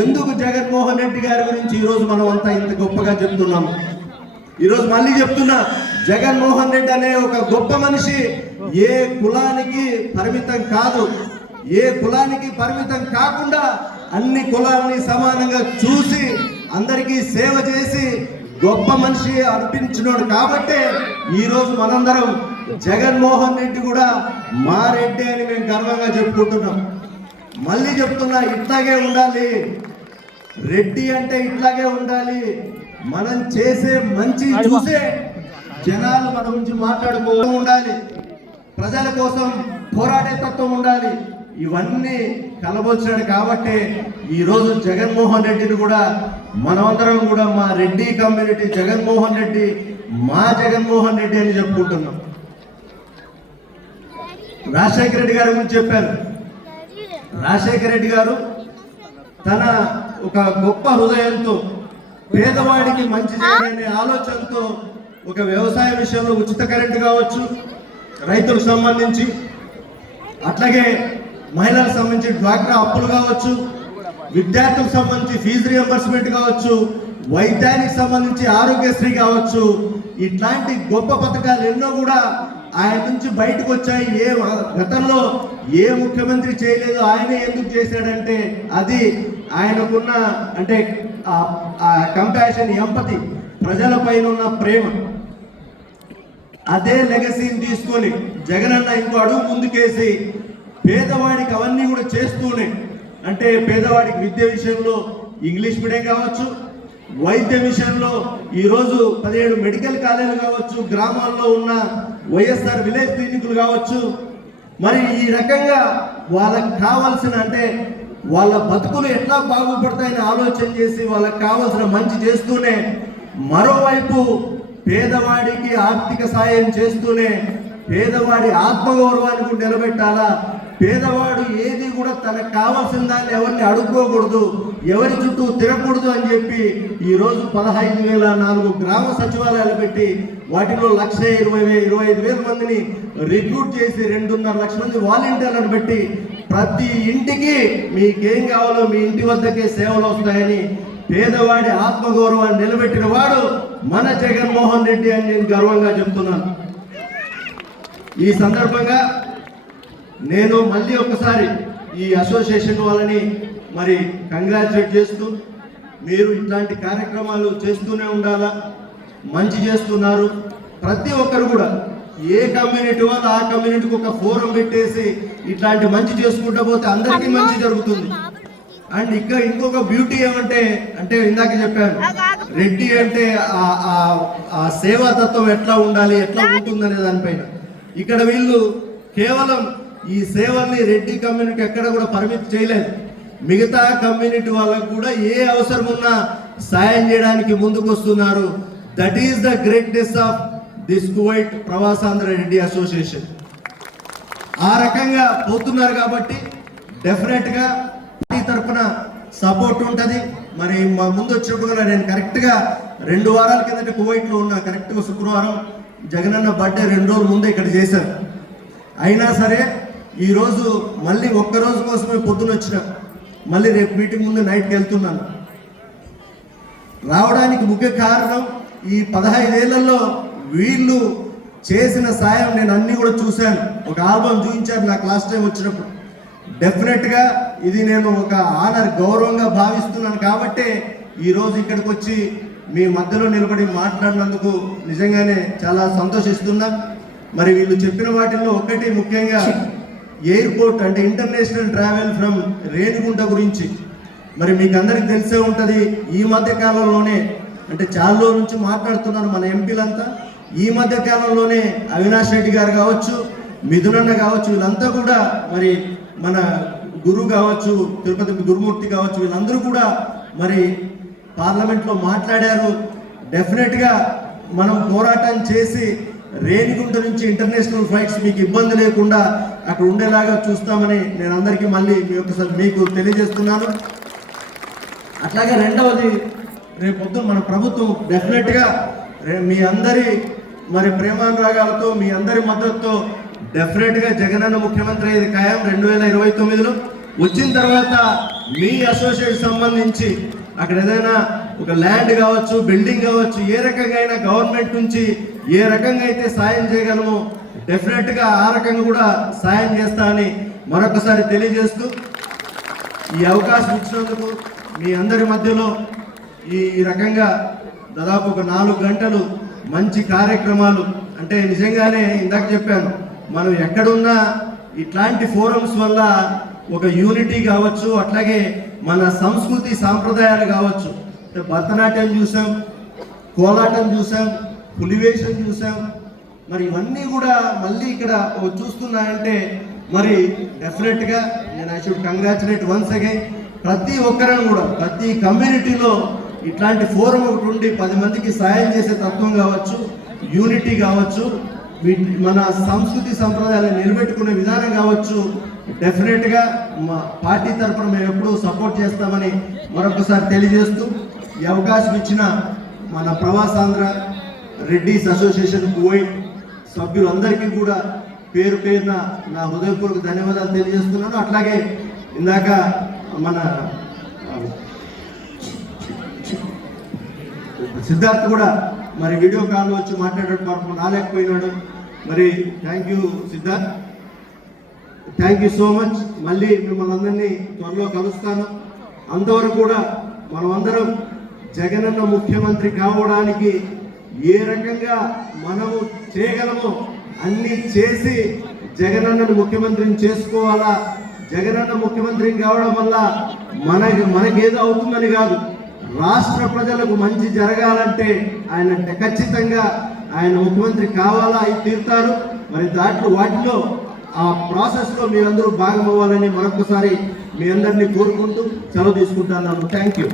ఎందుకు జగన్మోహన్ రెడ్డి గారి గురించి ఈరోజు మనం అంతా ఇంత గొప్పగా చెప్తున్నాం. ఈరోజు మళ్ళీ చెప్తున్నా, జగన్మోహన్ రెడ్డి అనే ఒక గొప్ప మనిషి ఏ కులానికి పరిమితం కాదు, ఏ కులానికి పరిమితం కాకుండా అన్ని కులాలని సమానంగా చూసి అందరికీ సేవ చేసి గొప్ప మనిషి అనిపించినాడు. కాబట్టే ఈరోజు మనందరం జగన్మోహన్ రెడ్డి కూడా మా రెడ్డి అని మేము గర్వంగా చెప్పుకుంటున్నాం. మళ్ళీ చెప్తున్నా, ఇట్లాగే ఉండాలి, రెడ్డి అంటే ఇట్లాగే ఉండాలి. మనం చేసే మంచి చూసే జనాలు మన గురించి మాట్లాడుకోవడం ఉండాలి, ప్రజల కోసం పోరాడే తత్వం ఉండాలి. ఇవన్నీ కలబోచాడు. కాబట్టి ఈరోజు జగన్మోహన్ రెడ్డిని కూడా మనమందరం కూడా మా రెడ్డి కమ్యూనిటీ జగన్మోహన్ రెడ్డి, మా జగన్మోహన్ రెడ్డి అని చెప్పుకుంటున్నాం. రాజశేఖర రెడ్డి గారి గురించి చెప్పారు. రాజశేఖర రెడ్డి గారు తన ఒక గొప్ప హృదయంతో పేదవాడికి మంచి చేయాలనే ఆలోచనతో ఒక వ్యవసాయ విషయంలో ఉచిత కరెంటు కావచ్చు, రైతులకు సంబంధించి, అట్లాగే మహిళలకు సంబంధించి డ్వాక్రా అప్పులు కావచ్చు, విద్యార్థులకు సంబంధించి ఫీజు రియంబర్స్మెంట్ కావచ్చు, వైద్యానికి సంబంధించి ఆరోగ్యశ్రీ కావచ్చు, ఇట్లాంటి గొప్ప పథకాలు ఎన్నో కూడా ఆయన నుంచి బయటకు వచ్చాయి. గతంలో ఏ ముఖ్యమంత్రి చేయలేదు, ఆయనే ఎందుకు చేశాడంటే అది ఆయనకున్న అంటే కంపాషన్, ఎంపతి, ప్రజల పైన ఉన్న ప్రేమ. అదే లెగసీని తీసుకొని జగనన్న ఇంకో అడుగు ముందుకేసి పేదవాడికి అవన్నీ కూడా చేస్తూనే, అంటే పేదవాడికి విద్య విషయంలో ఇంగ్లీష్ మీడియం కావచ్చు, వైద్య విషయంలో ఈరోజు 17 మెడికల్ కాలేజీలు కావచ్చు, గ్రామాల్లో ఉన్న వైఎస్ఆర్ విలేజ్ క్లినిక్లు కావచ్చు, మరి ఈ రకంగా వాళ్ళకి కావాల్సిన అంటే వాళ్ళ బతుకులు ఎట్లా బాగుపడతాయని ఆలోచన చేసి వాళ్ళకి కావాల్సిన మంచి చేస్తూనే, మరోవైపు పేదవాడికి ఆర్థిక సాయం చేస్తూనే పేదవాడి ఆత్మగౌరవానికి నిలబెట్టాలా. పేదవాడు ఏది కూడా తనకు కావాల్సిన దాన్ని ఎవరిని అడుక్కోకూడదు, ఎవరి చుట్టూ తిరగకూడదు అని చెప్పి ఈరోజు 15,004 గ్రామ సచివాలయాలు పెట్టి వాటిలో 1,25,000 మందిని రిక్రూట్ చేసి 2.5 లక్షల మంది వాలంటీర్లను పెట్టి ప్రతి ఇంటికి మీకేం కావాలో మీ ఇంటి వద్దకే సేవలు వస్తాయని పేదవాడి ఆత్మగౌరవాన్ని నిలబెట్టిన వాడు మన జగన్మోహన్ రెడ్డి అని నేను గర్వంగా చెప్తున్నాను. ఈ సందర్భంగా నేను మళ్ళీ ఒకసారి ఈ అసోసియేషన్ వాళ్ళని మరి కంగ్రాచులేట్ చేస్తూ, మీరు ఇట్లాంటి కార్యక్రమాలు చేస్తూనే ఉండాలా, మంచి చేస్తున్నారు. ప్రతి ఒక్కరు కూడా ఏ కమ్యూనిటీ వాళ్ళు ఆ కమ్యూనిటీకి ఒక ఫోరం పెట్టేసి ఇట్లాంటి మంచి చేసుకుంటూ పోతే అందరికీ మంచి జరుగుతుంది. అండ్ ఇంకా ఇంకొక బ్యూటీ ఏమంటే, అంటే ఇందాక చెప్పాను, రెడ్డి అంటే ఆ సేవా తత్వం ఎట్లా ఉండాలి, ఎట్లా ఉంటుందనే దానిపైన ఇక్కడ వీళ్ళు కేవలం ఈ సేవల్ని రెడ్డి కమ్యూనిటీ ఎక్కడ కూడా పరిమితి చేయలేదు. మిగతా కమ్యూనిటీ వాళ్ళకు కూడా ఏ అవసరం ఉన్నా సాయం చేయడానికి ముందుకు వస్తున్నారు. That is the greatness of this Kuwait ప్రవాసాంధ్ర Reddy association. ఆ రకంగా పోతున్నారు కాబట్టి డెఫినెట్గా పార్టీ తరఫున సపోర్ట్ ఉంటుంది. మరి మా ముందు వచ్చినప్పుడు కూడా నేను కరెక్ట్గా 2 వారాల కిందట కువైట్లో ఉన్న, కరెక్ట్గా శుక్రవారం జగనన్న బర్త్డే 2 రోజుల ముందే ఇక్కడ చేశారు. అయినా సరే ఈరోజు మళ్ళీ ఒక్కరోజు కోసమే పొద్దున వచ్చిన, మళ్ళీ రేపు మీటింగ్ ముందు నైట్కి వెళ్తున్నాను. రావడానికి ముఖ్య కారణం ఈ 15 ఏళ్లలో వీళ్ళు చేసిన సాయం నేను అన్నీ కూడా చూశాను. ఒక ఆల్బమ్ చూపించారు నాకు లాస్ట్ టైం వచ్చినప్పుడు. డెఫినెట్గా ఇది నేను ఒక ఆనర్, గౌరవంగా భావిస్తున్నాను. కాబట్టే ఈరోజు ఇక్కడికి వచ్చి మీ మధ్యలో నిలబడి మాట్లాడినందుకు నిజంగానే చాలా సంతోషిస్తున్నా. మరి వీళ్ళు చెప్పిన వాటిల్లో ఒకటి ముఖ్యంగా ఎయిర్పోర్ట్ అంటే ఇంటర్నేషనల్ ట్రావెల్ ఫ్రమ్ రేణిగుంట గురించి మరి మీకు అందరికి తెలిసే ఉంటుంది. ఈ మధ్య కాలంలోనే అంటే చాలా రోజుల నుంచి మాట్లాడుతున్నారు మన ఎంపీలంతా. ఈ మధ్య కాలంలోనే అవినాష్ రెడ్డి గారు కావచ్చు, మిథునన్న కావచ్చు, వీళ్ళంతా కూడా మరి మన గురు కావచ్చు, తిరుపతి గురుమూర్తి కావచ్చు, వీళ్ళందరూ కూడా మరి పార్లమెంట్లో మాట్లాడారు. డెఫినెట్గా మనం పోరాటం చేసి రేణిగుంట నుంచి ఇంటర్నేషనల్ ఫ్లైట్స్ మీకు ఇబ్బంది లేకుండా అక్కడ ఉండేలాగా చూస్తామని నేను అందరికీ మళ్ళీ మీకు తెలియజేస్తున్నాను. అట్లాగే రెండవది, రేపు పొద్దున మన ప్రభుత్వం డెఫినెట్గా మీ అందరి మరి ప్రేమానురాగాలతో, మీ అందరి మద్దతుతో డెఫినెట్గా జగనన్న ముఖ్యమంత్రి అయ్యేది ఖాయం 2029లో. వచ్చిన తర్వాత మీ అసోసియేషన్ సంబంధించి అక్కడ ఏదైనా ఒక ల్యాండ్ కావచ్చు, బిల్డింగ్ కావచ్చు, ఏ రకంగా అయినా గవర్నమెంట్ నుంచి ఏ రకంగా అయితే సాయం చేయగలమో డెఫినెట్గా ఆ రకంగా కూడా సాయం చేస్తా అని మరొకసారి తెలియజేస్తూ ఈ అవకాశం ఇచ్చినందుకు మీ అందరి మధ్యలో ఈ రకంగా దాదాపు ఒక 4 గంటలు మంచి కార్యక్రమాలు, అంటే నిజంగానే ఇందాక చెప్పాను, మనం ఎక్కడున్నా ఇట్లాంటి ఫోరమ్స్ వల్ల ఒక యూనిటీ కావచ్చు, అట్లాగే మన సంస్కృతి సాంప్రదాయాలు కావచ్చు. భరతనాట్యం చూసాం, కోలాటం చూసాం, పులివేషం చూసాం, మరి ఇవన్నీ కూడా మళ్ళీ ఇక్కడ చూస్తున్నాయంటే మరి డెఫినెట్గా నేను I should congratulate once again ప్రతి ఒక్కరిని కూడా, ప్రతి కమ్యూనిటీలో ఇట్లాంటి ఫోరం ఒకటి ఉండి 10 మందికి సాయం చేసే తత్వం కావచ్చు, యూనిటీ కావచ్చు, మన సంస్కృతి సంప్రదాయాలను నిలబెట్టుకునే విధానం కావచ్చు, డెఫినెట్గా మా పార్టీ తరఫున మేము ఎప్పుడూ సపోర్ట్ చేస్తామని మరొకసారి తెలియజేస్తూ ఈ అవకాశం ఇచ్చిన మన ప్రవాసాంధ్ర రెడ్డిస్ అసోసియేషన్ కువైట్ సభ్యులందరికీ కూడా పేరు పేరున నా హృదయపూర్వక ధన్యవాదాలు తెలియజేస్తున్నాను. అట్లాగే ఇందాక మన సిద్ధార్థ్ కూడా మరి వీడియో కాల్లో వచ్చి మాట్లాడడం పాపం రాలేకపోయినాడు. మరి thank you Siddharth, thank you so much. మళ్ళీ మిమ్మల్ని అందరినీ త్వరలో కలుస్తాను. అంతవరకు కూడా మనమందరం జగనన్న ముఖ్యమంత్రి కావడానికి ఏ రకంగా మనము చేయగలమో అన్నీ చేసి జగనన్నను ముఖ్యమంత్రిని చేసుకోవాలా. జగనన్న ముఖ్యమంత్రిని కావడం వల్ల మనకేదో అవుతుందని కాదు, రాష్ట్ర ప్రజలకు మంచి జరగాలంటే ఆయన ఖచ్చితంగా ఆయన ముఖ్యమంత్రి కావాలా, అవి తీరుతారు. మరి వాటిలో ఆ ప్రాసెస్లో మీరందరూ భాగమవ్వాలని మరొకసారి మీ అందరినీ కోరుకుంటూ సెలవు తీసుకుంటున్నాను. Thank you.